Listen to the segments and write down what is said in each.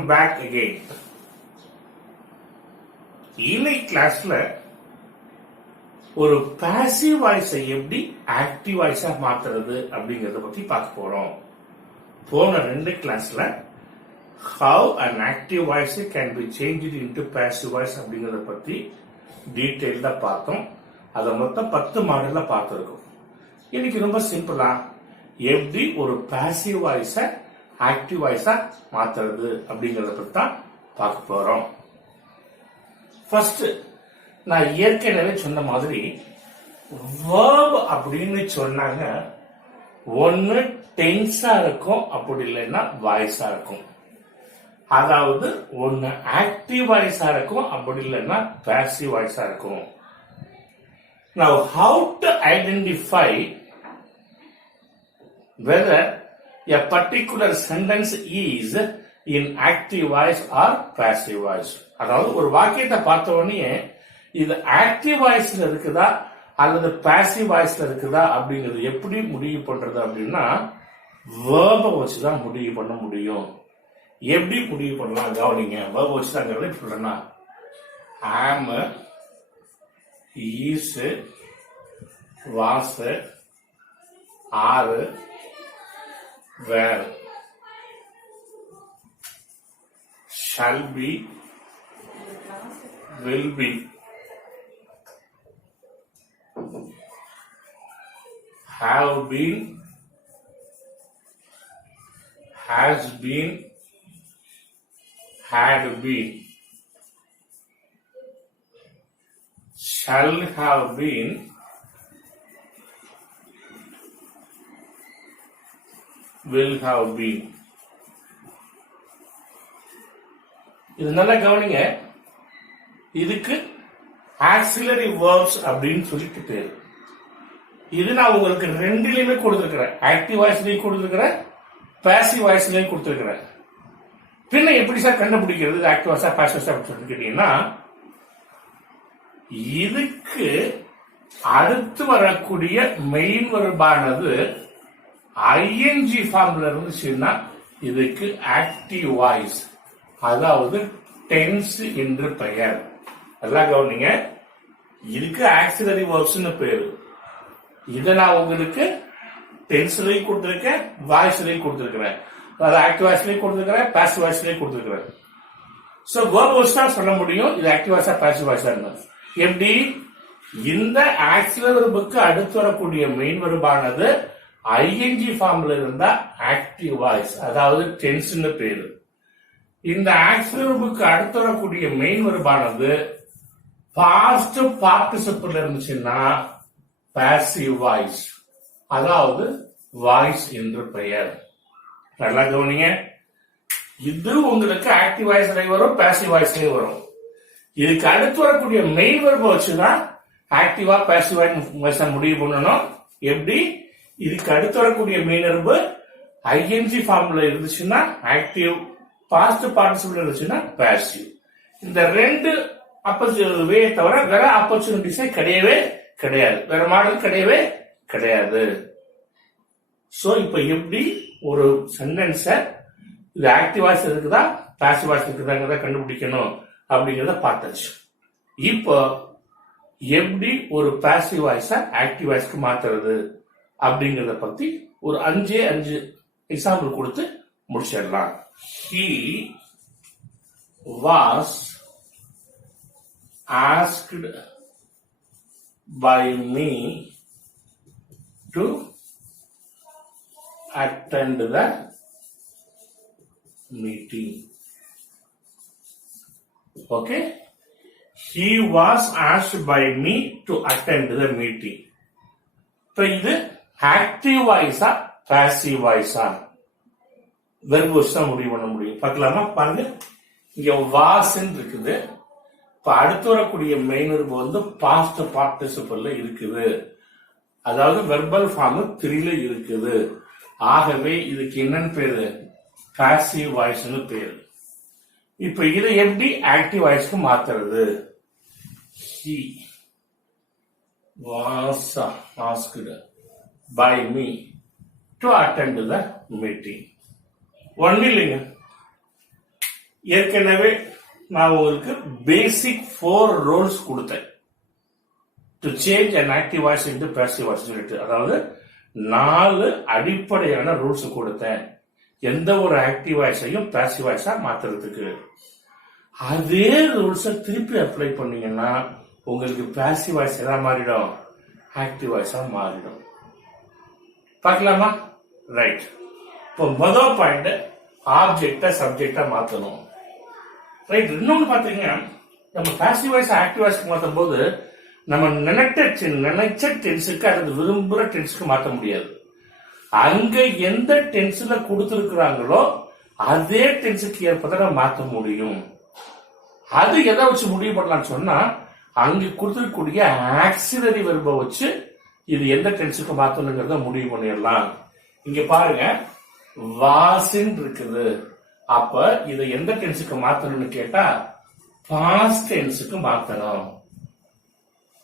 Welcome back again. இன்னைக்கு கிளாஸ்ல ஒரு பாசிவ் வாய்ஸை எப்படி ஆக்டிவ் வாய்ஸா மாத்துறது அப்படிங்கறத பத்தி பார்க்க போறோம். போன ரெண்டு கிளாஸ்ல how an active voice can be changed into passive voice அப்படிங்கறத பத்தி டீடைல்டா பார்த்தோம். அத மொத்தம் 10 மாடல்ல பார்த்திருக்கோம். இன்னைக்கு ரொம்ப சிம்பிளா எப்படி ஒரு பாசிவ் வாய்ஸை ஆக்டிவ் வாய்ஸா மாத்துறது அப்படிங்கறத பத்தி தான் பார்க்க போறோம். ஃபர்ஸ்ட் நான் ஏற்கனவே சொன்ன மாதிரி verb அப்படின்னு சொன்னாங்க ஒன்னு டென்ஸா இருக்கும், அப்படி இல்லைன்னா வாய்ஸா இருக்கும். அதாவது ஒன்னு ஆக்டிவ் வாய்ஸா இருக்கும், அப்படி இல்லைன்னா பாசிவ் வாய்ஸா இருக்கும். Now how to identify whether a particular sentence is in active voice or passive voice. அதாவது ஒரு வாக்கியத்தை பார்த்த உடனே இது ஆக்டிவ் வாய்ஸ்ல இருக்குதா அல்லது பாசிவ் வாய்ஸ்ல இருக்குதா அப்படிங்கிறது எப்படி முடிவு பண்றது அப்படின்னா வேர்பை வச்சுதான் முடிவு பண்ண முடியும். எப்படி முடிவு பண்ணலாம் கவனிங்க. வேர்பை வச்சுதான் எப்படி சொல்றேன்னா ஆம், ஈஸ், வாஸ், ஆறு, where, shall be, will be, have been, has been, had been, shall have been, will have been. இது நல்லா கவனிங்க. இதுக்கு ஆக்சிலரி verbs அப்படின்னு சொல்லிட்டு பேரு. இது நான் உங்களுக்கு ரெண்டுலயுமே கொடுத்திருக்கிறேன். ஆக்டிவ் வாய்ஸ்லயும் கொடுத்திருக்கிறேன், பாசிவ் வாய்ஸ்லயும் கொடுத்திருக்கிறேன். பின்ன எப்படி சார் கண்டுபிடிக்கிறது ஆக்டிவ் வாய்ஸா பாசிவ் வாய்ஸா அப்படின்னு சொல்லி கேட்டீங்கன்னா இதுக்கு அடுத்து வரக்கூடிய மெயின் வெர்பானது ஐஎன்ஜி ஃபார்ம்ல இருந்துச்சுன்னா இதுக்கு ஆக்டிவ் வாய்ஸ், அதாவது டென்ஸ் என்று பெயர். நல்லா கவனிங்க. இதுக்கு ஆக்சிலரி வெர்ப்ஸ்னு பேரு. இதை நான் உங்களுக்கு டென்ஸ்லயும் கொடுத்திருக்கேன், வாய்ஸ்லயும் கொடுத்திருக்கிறேன், அதாவது ஆக்டிவ் வாய்ஸ்லயும் கொடுத்திருக்கிறேன், பாசிவ் வாய்ஸ்லயும் கொடுத்திருக்கிறேன். சோ வேர்ப் வச்சு தான் சொல்ல முடியும் இது ஆக்டிவ் வாய்ஸா பாசிவ் வாய்ஸா. எப்படி இந்த ஆக்சிலரி வெர்புக்கு அடுத்து வரக்கூடிய மெயின் வெர்பானது ஐஎன்ஜி ஃபார்ம்ல இருந்தா ஆக்டிவ் வாய்ஸ், அதாவது டென்ஸ்னு பேரு. இந்த ஆக்சிலரி வெர்புக்கு அடுத்து வரக்கூடிய மெயின் வெர்பானது பாஸ்ட் பார்ட்டிசிபிள் இருந்துச்சுன்னா பாசிவ் வாய்ஸ், அதாவது வாய்ஸ் என்று பெயர். நல்லா கவனிங்க. இது உங்களுக்கு ஆக்டிவ் வாய்ஸ்லயும் வரும், பாசிவ் வாய்ஸ்லயும் வரும். இதுக்கு அடுத்து வரக்கூடிய மெயின் வெர்பை வச்சுதான் ஆக்டிவா பாசிவ் வாய்ஸ் முடிவு பண்ணணும். எப்படி இதுக்கு அடுத்து வரக்கூடிய மெயின் வெர்பு ஐஎன்ஜி ஃபார்ம்ல இருந்துச்சுன்னா ஆக்டிவ், பாஸ்ட் பார்ட்டிசிபிள் இருந்துச்சுன்னா பாசிவ். இந்த ரெண்டு வே தவிர வேற ஆப்பர்ச்சுனிட்டிஸே கிடையவே கிடையாது, வேற மாடல் கிடையவே கிடையாது. சோ இப்ப எப்படி ஒரு சென்டென்ஸ இது ஆக்டிவ் வாய்ஸ் இருக்குதா பாசிவ் வாய்ஸ் இருக்குதாங்கிறத கண்டுபிடிக்கணும் அப்படிங்கறத பார்த்தாச்சு. இப்போ எப்படி ஒரு பாசிவ் வாய்ஸ ஆக்டிவ் வாய்ஸ்க்கு மாத்துறது அப்படிங்கறத பத்தி ஒரு 5 எக்ஸாம்பிள் கொடுத்து முடிச்சிடலாம். He was asked by me to attend the meeting. Okay? He was asked by me to attend the meeting. So இது ஆக்டிவ் வாய்ஸா பாசிவ் வாய்ஸா வெர்ப் வச்சு தான் முடிவு பண்ண முடியும். பார்க்கலாமா? பாருங்க, இங்க வாஸ் இருக்குது. இப்ப அடுத்து வரக்கூடிய மெயின் வெர்ப் வந்து பாஸ்ட் பார்ட்டிசிபிள்ல இருக்குது, அதாவது வெர்பல் ஃபார்ம் 3ல இருக்குது. ஆகவே இதுக்கு என்னன்னு பேரு பாசிவ் வாய்ஸ்னு பேரு. இப்ப இதை எப்படி ஆக்டிவ் வாய்ஸ்க்கு மாத்துறது? He was asked by me to attend the meeting. ஒன்னு இல்லைங்க, ஏற்கனவே நான் உங்களுக்கு பேசிக் 4 ரூல்ஸ் கொடுத்தேன் to change an active voice into passive voice சொல்லிட்டு, அதாவது 4 அடிப்படையான ரூல்ஸ் கொடுத்தேன் எந்த ஒரு ஆக்டிவ் வாய்ஸையும் பாசிவ் வாய்ஸா மாத்துறதுக்கு. அதே ரூல்ஸ திருப்பி அப்ளை பண்ணீங்கன்னா உங்களுக்கு பாசிவ் வாய்ஸ் எல்லாம் மாறிடும், ஆக்டிவ் வாய்ஸா மாறிடும். பார்க்கலாமா? ரைட். இப்போ முதல் பாயிண்ட் ஆப்ஜெக்ட சப்ஜெக்டா மாத்தணும். ரைட். இன்னொன்னு பாத்தீங்கன்னா நம்ம பாசிவ் வாய்ஸ் ஆக்டிவ் வாய்ஸ்க்கு மாத்தும் போது நம்ம நினைச்ச டென்ஸுக்கு அல்லது விரும்புற டென்ஸுக்கு மாற்ற முடியாது. அங்க எந்த டென்ஸ்ல கொடுத்திருக்கிறாங்களோ அதே டென்ஸுக்கு ஏற்பதான் மாற்ற முடியும். அது எதை வச்சு முடிவு பண்ணலாம்னு சொன்னா அங்க கொடுத்திருக்கக்கூடிய ஆக்சிலரி வெர்பை வச்சு இது எந்த டென்ஸுக்கு மாத்தணுங்கிறத முடிவு பண்ணிடலாம். இங்க பாருங்க, வாசின் இருக்குது. அப்ப இதை எந்த டென்ஸுக்கு மாத்தணும்னு கேட்டா பாஸ்ட் டென்ஸுக்கு மாத்தணும்.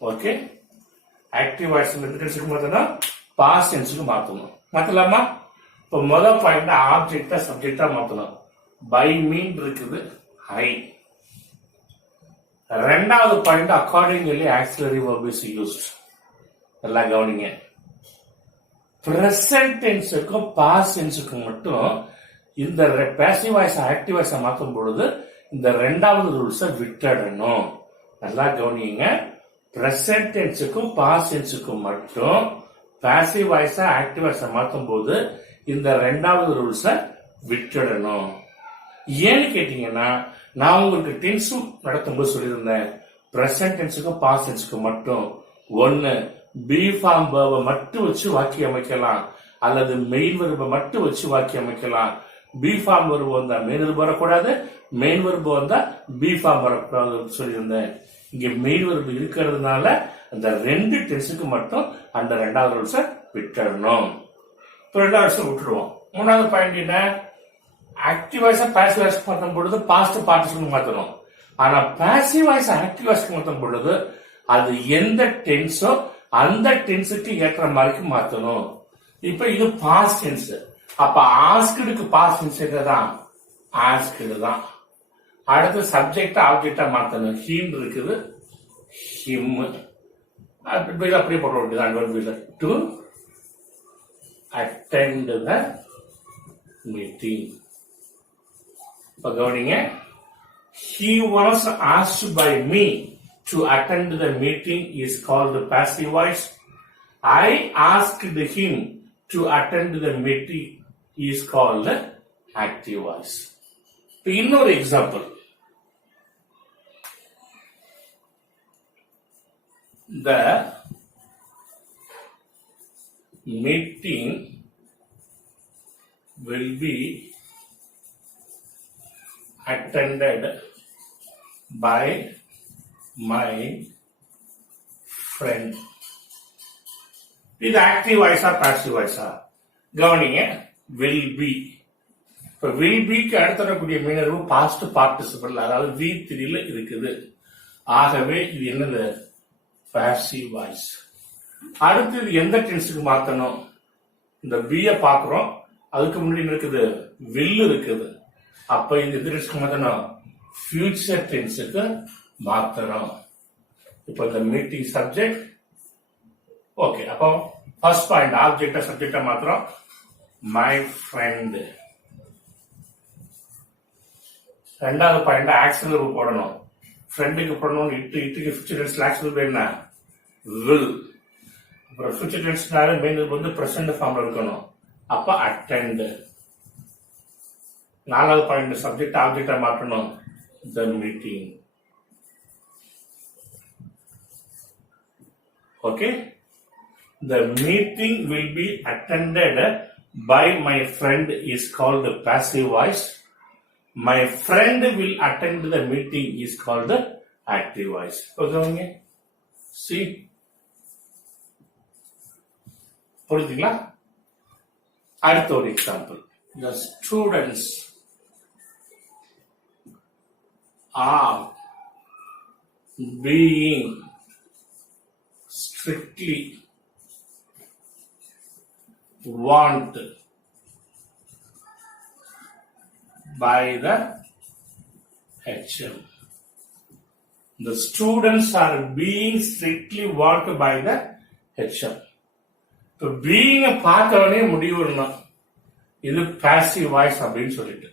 ஓகே, ஆக்டிவ் வாய்ஸ் எந்த டென்ஸுக்கு மாத்தணும், பாஸ்ட் டென்ஸுக்கு மாத்தணும். மாத்தலாமா? இப்ப முதல் பாயிண்ட் ஆப்ஜெக்டா சப்ஜெக்டா மாத்தணும். பை மீன் இருக்குது, ஐ. ரெண்டாவது point accordingly auxiliary verb is used. எல்லாம் கவனிங்க. பிரசன்ட் டென்ஸுக்கும் பாஸ்ட் டென்ஸுக்கும் மட்டும் இந்த பாசிவ் வாய்ஸ் ஆக்டிவ் வாய்ஸை மாற்றும் பொழுது இந்த ரெண்டாவது ரூல்ஸை விட்டுடணும். நல்லா கவனிங்க. பிரசன்ட் டென்ஸுக்கும் பாஸ்ட் டென்ஸுக்கும் மட்டும் பாசிவ் வாய்ஸா ஆக்டிவ் வாய்ஸை மாற்றும் போது இந்த ரெண்டாவது ரூல்ஸை விட்டுடணும். ஏன்னு கேட்டீங்கன்னா நான் உங்களுக்கு டென்ஸும் நடத்தும்போது சொல்லியிருந்தேன், பிரசன்ட் டென்ஸுக்கும் பாஸ்ட் டென்ஸுக்கும் மட்டும் ஒன்னு பி ஃபார்ம் வெர்பை மட்டும் வச்சு வாக்கியம் அமைக்கலாம், அல்லது மெயின் வெர்பை மட்டும் வச்சு வாக்கியம் அமைக்கலாம். பி ஃபார்ம் வெர்பு வந்தா மெயின் வெர்பு வரக்கூடாது, மெயின் வெர்பு வந்தா பி ஃபார்ம் வரக்கூடாது சொல்லியிருந்தேன். இங்க மெயின் வெர்பு இருக்கிறதுனால அந்த ரெண்டு டென்ஸுக்கு மட்டும் அந்த ரெண்டாவது ரூல்ஸை விட்டுடணும். இப்போ ரெண்டாவது வருஷம் விட்டுடுவோம். மூணாவது பாயிண்ட் என்ன, ஆக்டிவ் வாய்ஸா பாசிவ் வாய்ஸ் மாற்றும் பொழுது பாஸ்ட் பார்ட்டிசிபிள் மாத்தணும். ஆனா பாசிவ் வாய்ஸ் ஆக்டிவ் வாய்ஸ் மாற்றும் பொழுது அது எந்த டென்ஸோ அந்த டென்ஸுக்கு ஏற்ற மாதிரி மாத்தணும். இப்ப இது பாஸ்ட் டென்ஸ். அப்ப ஆஸ்க்டுக்கு பாஸ்ட் டென்ஸ் என்னதான், ஆஸ்க்டு தான். அடுத்து சப்ஜெக்டா ஆப்ஜெக்டா மாத்தணும். ஹீம் இருக்குது, ஹிம். அப்படியே போட வேண்டியது. To attend the meeting. இப்ப கவனிங்க, he was asked by me to attend the meeting is called the passive voice. I asked him to attend the meeting is called the active voice. இப்ப இன்னொரு example, the meeting will be attended by my friend. இது active வாய்ஸா passive வாய்ஸா? கவனிங்க, will be. இப்ப will beக்கு அடுத்து வரக்கூடிய மீனர்வு past participle, அதாவது V3ல இருக்குது. ஆகவே இது என்னது, பாசிவ் வாய்ஸ். அடுத்து இது எந்த டென்ஸுக்கு மாத்தணும், இந்த B பாக்குறோம், அதுக்கு முன்னாடி இருக்குது will இருக்குது. அப்ப இந்த டென்ஸுக்கு மாத்தணும், ஃபியூச்சர் டென்ஸுக்கு மாத்தணும். இப்போ இந்த மீட்டிங் சப்ஜெக்ட். ஓகே, அப்போ ஃபர்ஸ்ட் பாயிண்ட் ஆப்ஜெக்டா சப்ஜெக்டா மாத்திரம் மை ஃப்ரெண்ட். ரெண்டாவது பாயிண்ட் ஆக்சிலரி போடணும். ஃப்ரெண்டுக்கு போடணும், இட்டுக்கு ஃபியூச்சர் டென்ஸ்ல ஆக்சிலரி என்ன, வில். அப்புறம் ஃபியூச்சர் டென்ஸ்னால மெயின் வந்து பிரசன்ட் ஃபார்ம்ல இருக்கணும். அப்ப அட்டெண்ட். நாலாவது பாயிண்ட் சப்ஜெக்ட் ஆப்ஜெக்டா மாற்றணும், the meeting. Okay, the meeting will be attended by my friend is called the passive voice. My friend will attend the meeting is called the active voice. Okay, see, புரியுதுங்களா? அடுத்த ஒரு example, the students are being strictly warned by the HM. The students are being strictly watched by the HM. இப்போ being பார்த்தவனே முடிவுனா இது passive voice அப்படின்னு சொல்லிட்டு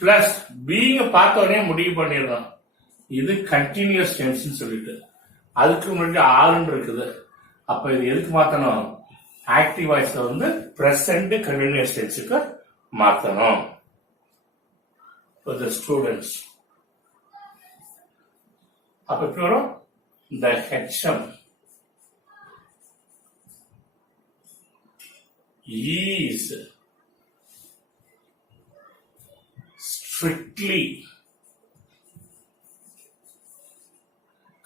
plus being பார்த்தவனே முடிவு பண்ணிடணும் இது கண்டினியூஸ் டென்ஸ் சொல்லிட்டு அதுக்கு முன்னாடி ஆறுன்னு இருக்குது. அப்ப இது எதுக்கு மாத்தணும்? ஆக்டிவ் வாய்ஸ்ல வந்து பிரசன்ட் கண்டினியூஸ் டென்ஸுக்கு மாத்தணும். For the students. அப்ப எப்படி வரும்? The HM is strictly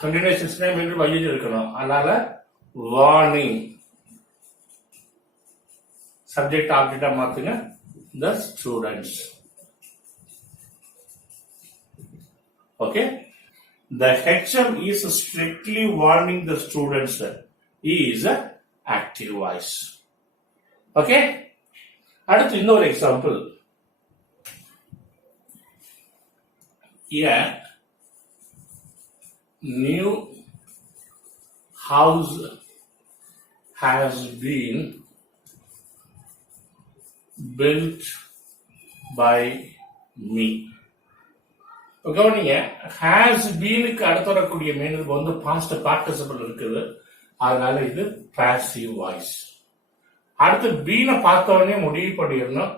continuous மீண்டும் ஐயோ இருக்கணும். அதனால வார்னிங் சப்ஜெக்ட் ஆப்ஜெக்டா மாத்துங்க. The students. Okay. The HM is strictly warning the students. He is a active voice. Okay. அடுத்து இன்னொரு example. Here new house has been built by me. கவனிங்க, has been அடுத்து வரக்கூடிய மீன் வந்து பாஸ்ட் பார்ட்டிசிபிள் இருக்குது. அதனால இது பாசிவ் வாய்ஸ். அடுத்து பீன பார்த்தவனே முடிவு பண்ணிடணும்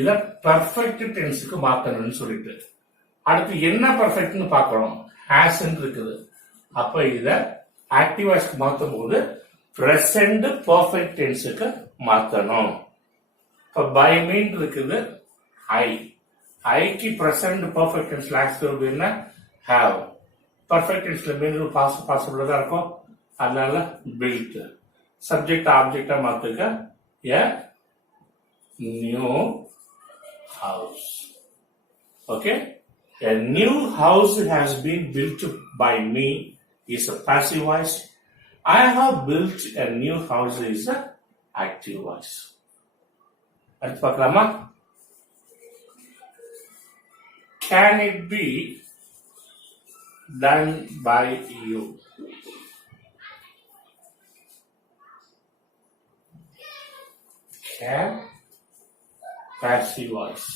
இத பெர்ஃபெக்ட் டென்ஸுக்கு மாத்தணும்னு சொல்லிட்டு அடுத்து என்ன பெர்ஃபெக்ட்னு பார்க்கணும். ஹேஸ் இருக்குது. அப்ப இத ஆக்டிவ் வாய்ஸ்க்கு மாத்தும் போது பிரசன்ட் பெர்ஃபெக்ட் டென்ஸுக்கு மாத்தணும். இப்ப பை மீன் இருக்குது ஐ. ஐக்கு பிரசன்ட் பெர்ஃபெக்ட் டென்ஸ்ல ஆக்டிவ் என்ன ஹேவ். பெர்ஃபெக்ட் டென்ஸ்ல மீன் பாஸ்ட் பாசிபிள் தான் இருக்கும். அதனால பில்ட். சப்ஜெக்ட் ஆப்ஜெக்டா மாத்துக்க a new house. Okay. A new house has been built by me is a passive voice. I have built a new house is a active voice. அடுத்து பார்க்கலாமா? Can it be done by you? Can, passive voice.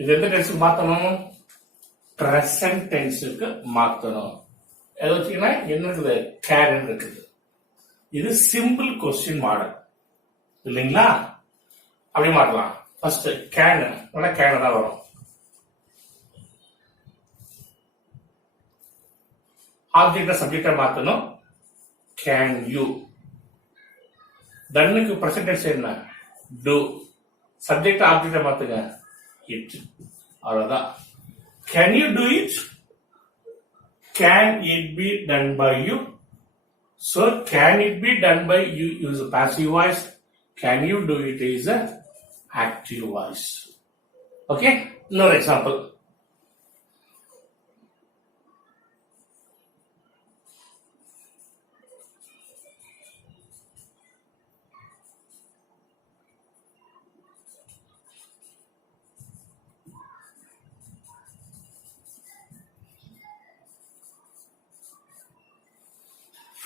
இது எந்த டென்ஸுக்கு மாத்தணும்? Present டென்ஸுக்கு மாத்தணும். எதை வச்சுக்கன்னா என்ன இருக்குது? Can இருக்குது. இது சிம்பிள் கொஸ்டின் மாடல் இல்லைங்களா? அப்படி மாட்டலாம். ஃபர்ஸ்ட் கேன் கேன் தான் வரும். ஆப்ஜெக்ட சப்ஜெக்டா மாத்தணும். Can you. தன்னுக்கு பிரசன்ட் டென்ஸ் என்ன? டு. சப்ஜெக்ட் ஆப்ஜெக்டா மாத்துங்க. இட். அவ்வளவுதான். Can you do it? Can it be done by you? So can it be done by you use a passive voice. Can you do it is a active voice. Okay. Another example.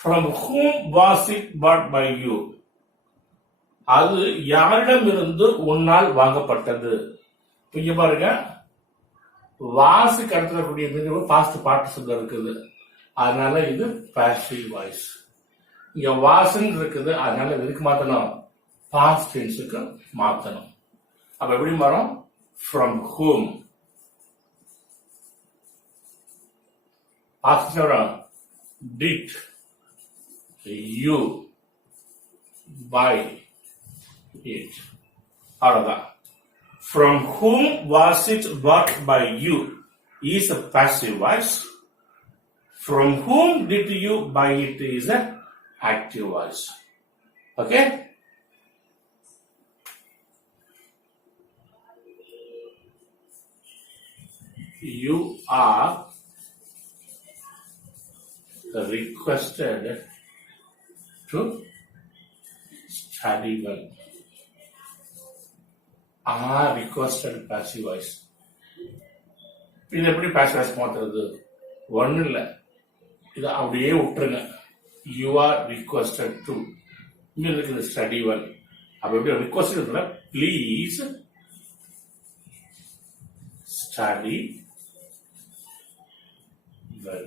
From whom was it bought by you? அது யாரிடமிருந்து உன்னால் வாங்கப்பட்டது. இங்க பாருங்க, வாசுக்கு அடுத்தக்கூடிய past participle இருக்குது. அதனால இது passive voice. இங்க வாசுன்னு இருக்குது. அதனால எதுக்கு மாத்தணும்? பாஸ்ட் டென்ஸுக்கு மாத்தணும். அப்ப எப்படி வரும்? From whom. பாஸ்ட் வரும் did you buy it. அவ்வளவுதான். From whom was it bought by you is a passive voice. From whom did you buy it is a active voice. Okay. You are requested to study well. Are requested passive voice. இது எப்படி passive voice மாத்துறது? ஒன்றும் இல்லை, இதை அப்படியே விட்டுருங்க. You are requested to. இங்க இருக்குது study well. அப்ப எப்படி requested இருக்குல்ல, please study well.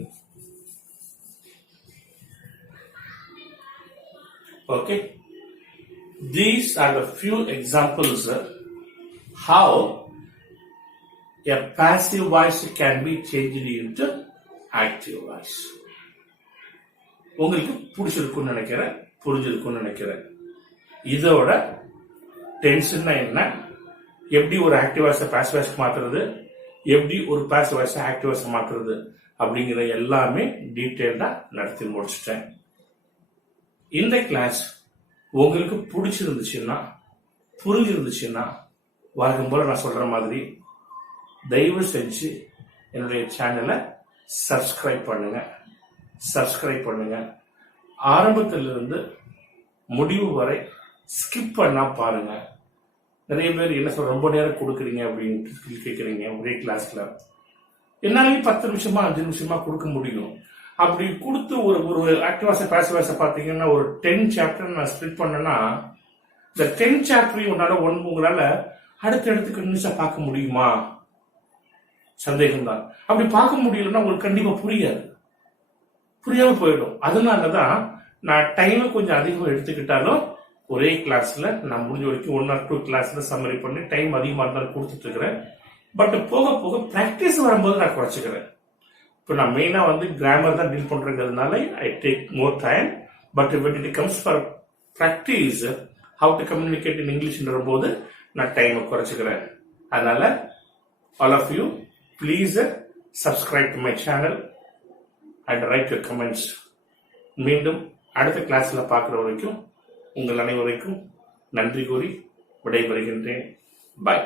Okay, these are the few examples how a passive voice can be changed into active voice. உங்களுக்கு பிடிச்சிருக்குன்னு நினைக்கிறேன், புரிஞ்சிருக்குன்னு நினைக்கிறேன். இதோட டென்ஷன் என்ன, எப்படி ஒரு ஆக்டிவ் வாய்ஸை பாசிவ் வாய்ஸ் மாத்துறது, எப்படி ஒரு பாசிவ் வாய்ஸை ஆக்டிவ் வாய்ஸ் மாத்துறது அப்படிங்கிற எல்லாமே டீட்டெயில்டா நடத்தி முடிச்சிட்டேன். இந்த கிளாஸ் உங்களுக்கு பிடிச்சிருந்துச்சுன்னா, புரிஞ்சிருந்துச்சுன்னா, வழக்கம் போல நான் சொல்ற மாதிரி தயவு செஞ்சு என்னுடைய சேனலை சப்ஸ்கிரைப் பண்ணுங்க. ஆரம்பத்திலிருந்து முடிவு வரை ஸ்கிப் பண்ணா பாருங்க. நிறைய பேர் என்ன சொல்ற, ரொம்ப நேரம் கொடுக்குறீங்க அப்படின்னு கேட்குறீங்க ஒரே கிளாஸ்ல. என்னாலையும் 10 நிமிஷமா 5 நிமிஷமா கொடுக்க முடியும். அப்படி கொடுத்து ஒரு ஆக்டிவ் வாய்ஸ் பாசிவ் வாய்ஸ் பார்த்தீங்கன்னா ஒரு 10 சாப்டர் நான் ஸ்பிளிட் பண்ணேன்னா, இந்த 10 சாப்டரையும் உங்களால அடுத்தடுத்து கண்டினியூஸா பார்க்க முடியுமா? சந்தேகம் தான். அப்படி பார்க்க முடியலன்னா உங்களுக்கு கண்டிப்பா புரியாம போயிடும். அதனாலதான் நான் டைமை கொஞ்சம் அதிகம் எடுத்துக்கிட்டாலும் ஒரே கிளாஸ்ல நான் முடிஞ்ச வரைக்கும் 1 or 2 கிளாஸ்ல சம்மரி பண்ணி டைம் அதிகமா இருந்தாலும் கொடுத்துட்டு இருக்கிறேன். பட் போக போக பிராக்டிஸ் வரும்போது நான் குறைச்சிக்கிறேன். இப்போ நான் மெயினா கிராமர் தான் டீல் பண்றதுனால I take more time. But when it comes for practice how to communicate in Englishன்ற போது நான் டைமை குறைச்சிக்கிறேன். அதனால all of you please subscribe to my channel and write your comments. மீண்டும் அடுத்த கிளாஸ்ல பார்க்குற வரைக்கும் உங்கள் அனைவருக்கும் நன்றி கூறி விடைபெறுகின்றேன். பாய்.